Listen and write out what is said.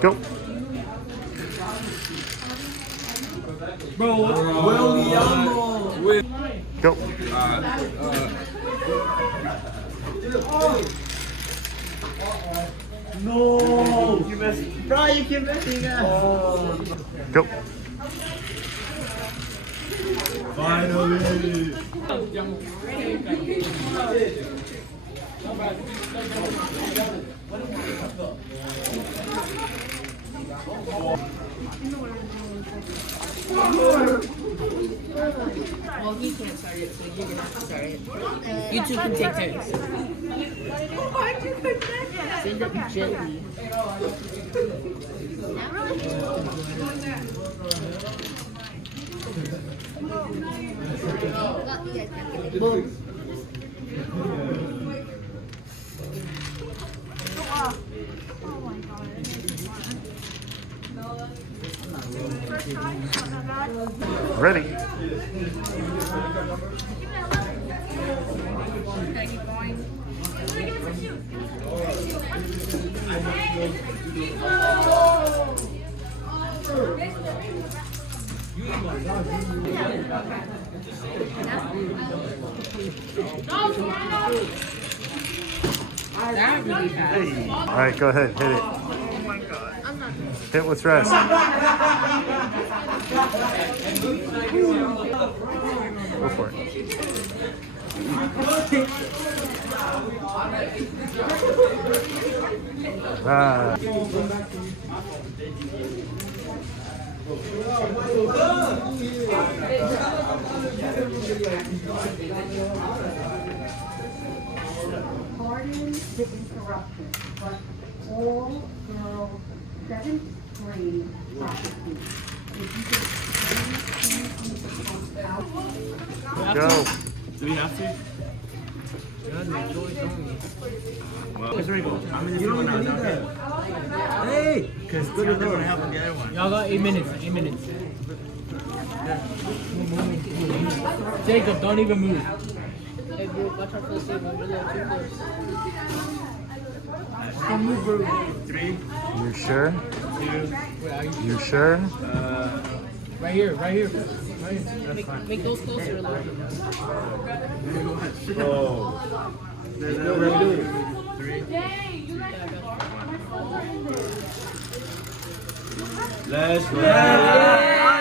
Go. Bro, Go. no! You messed. Bro, you keep messing up. Go. Finally! Well, he can't start it, so you're gonna have to start it. You two can take turns. Send up gently. Boom. Ready. That really fast. Hey. All right, go ahead. Hit it. Hit with rest. Go for it. Ah. Pardon the interruption, but all girls 7th grade faculty, if you could please Go. Do we have to? Well, there we go. I'm in the field now. Okay. Hey! Because they're going to help him get everyone. Y'all got 8 minutes. 8 minutes. Jacob, don't even move. Hey, bro, watch out for the table. We're a little too close. Don't move, bro. 3, You sure? 2, Wait, are you? You sure? Right here. Right here. Right here. Make those closer a little. oh. Let's go. Let's do it. 3. Let's go.